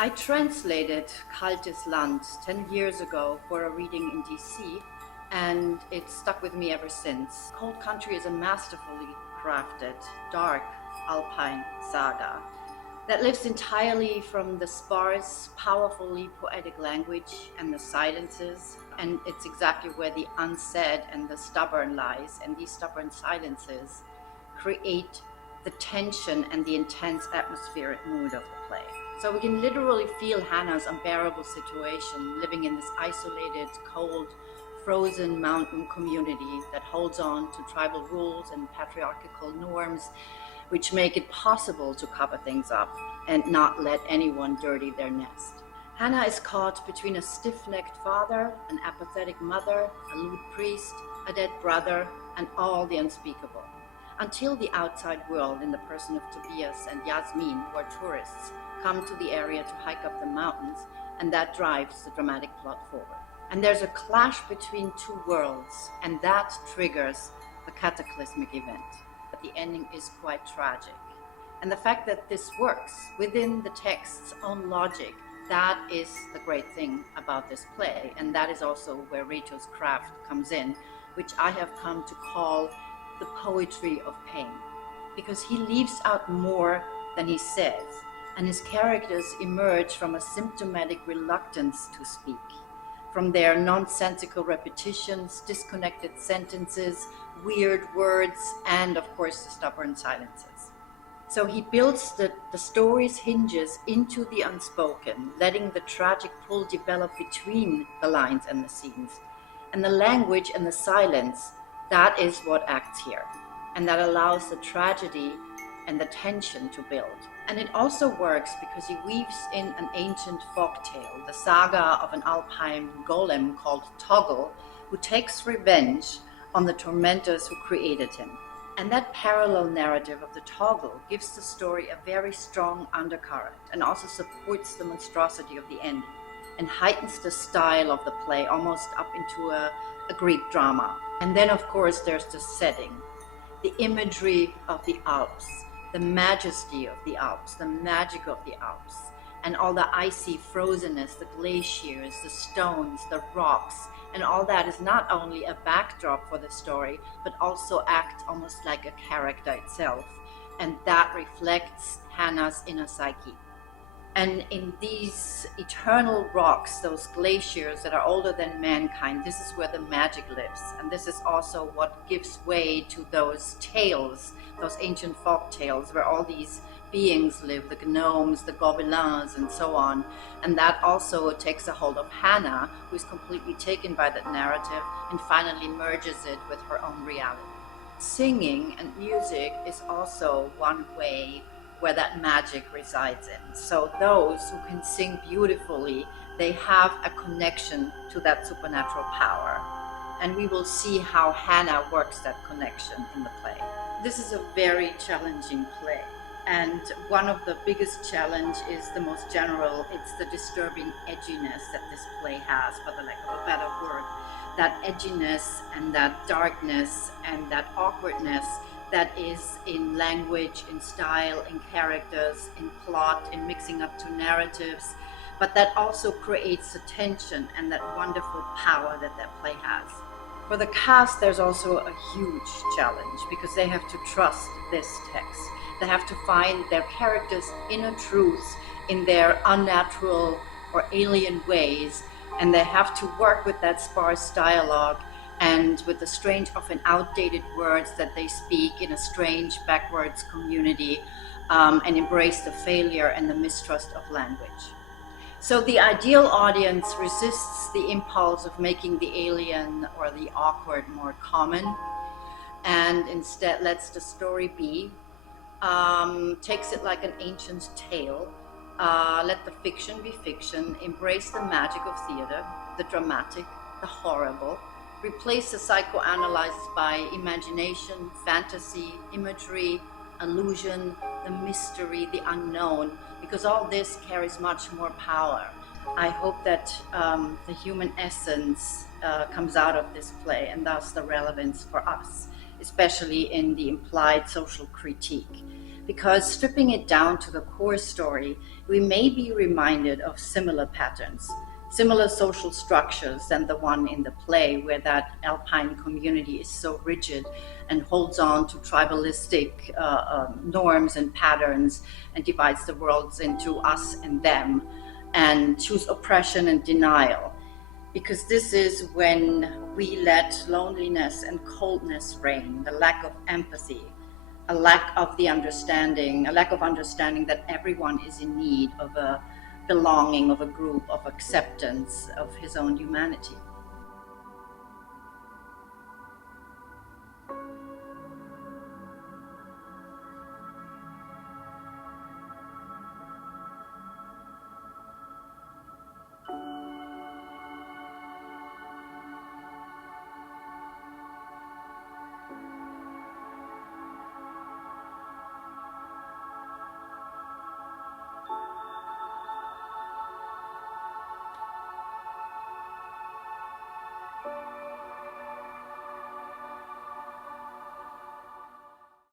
I translated Kaltes Land 10 years ago for a reading in DC, and it's stuck with me ever since. Cold Country is a masterfully crafted, dark alpine saga that lives entirely from the sparse, powerfully poetic language and the silences, and it's exactly where the unsaid and the stubborn lies, and these stubborn silences create the tension and the intense atmospheric mood of the play. So we can literally feel Hanna's unbearable situation, living in this isolated, cold, frozen mountain community that holds on to tribal rules and patriarchal norms, which make it possible to cover things up and not let anyone dirty their nest. Hanna is caught between a stiff-necked father, an apathetic mother, a lewd priest, a dead brother, and all the unspeakable. Until the outside world, in the person of Tobias and Yasmin, who are tourists, come to the area to hike up the mountains, and that drives the dramatic plot forward. And there's a clash between two worlds, and that triggers the cataclysmic event. But the ending is quite tragic. And the fact that this works within the text's own logic, that is the great thing about this play. And that is also where Reto's craft comes in, which I have come to call the poetry of pain. Because he leaves out more than he says, and his characters emerge from a symptomatic reluctance to speak, from their nonsensical repetitions, disconnected sentences, weird words, and of course the stubborn silences. So he builds the story's hinges into the unspoken, letting the tragic pull develop between the lines and the scenes. And the language and the silence, that is what acts here. And that allows the tragedy and the tension to build. And it also works because he weaves in an ancient folktale, the saga of an alpine golem called Toggle, who takes revenge on the tormentors who created him. And that parallel narrative of the Toggle gives the story a very strong undercurrent and also supports the monstrosity of the ending and heightens the style of the play almost up into a Greek drama. And then of course there's the setting, the imagery of the Alps, the majesty of the Alps, the magic of the Alps, and all the icy frozenness, the glaciers, the stones, the rocks, and all that is not only a backdrop for the story, but also acts almost like a character itself. And that reflects Hanna's inner psyche. And in these eternal rocks, those glaciers that are older than mankind, this is where the magic lives. And this is also what gives way to those tales, those ancient folk tales, where all these beings live, the gnomes, the gobelins, and so on. And that also takes a hold of Hanna, who is completely taken by that narrative and finally merges it with her own reality. Singing and music is also one way where that magic resides in. So those who can sing beautifully, they have a connection to that supernatural power. And we will see how Hanna works that connection in the play. This is a very challenging play. And one of the biggest challenge is the most general. It's the disturbing edginess that this play has, for the lack of a better word. That edginess and that darkness and that awkwardness that is in language, in style, in characters, in plot, in mixing up two narratives, but that also creates the tension and that wonderful power that that play has. For the cast, there's also a huge challenge because they have to trust this text. They have to find their characters' inner truths in their unnatural or alien ways, and they have to work with that sparse dialogue and with the strange, often outdated words that they speak in a strange, backwards community, and embrace the failure and the mistrust of language. So the ideal audience resists the impulse of making the alien or the awkward more common, and instead lets the story be, takes it like an ancient tale, let the fiction be fiction, embrace the magic of theater, the dramatic, the horrible, replace the psychoanalysis by imagination, fantasy, imagery, illusion, the mystery, the unknown, because all this carries much more power. I hope that the human essence comes out of this play, and thus the relevance for us, especially in the implied social critique. because stripping it down to the core story, we may be reminded of similar patterns, similar social structures than the one in the play, where that alpine community is so rigid and holds on to tribalistic norms and patterns and divides the worlds into us and them and choose oppression and denial. Because this is when we let loneliness and coldness reign, the lack of empathy, a lack of understanding that everyone is in need of a belonging, of a group, of acceptance of his own humanity.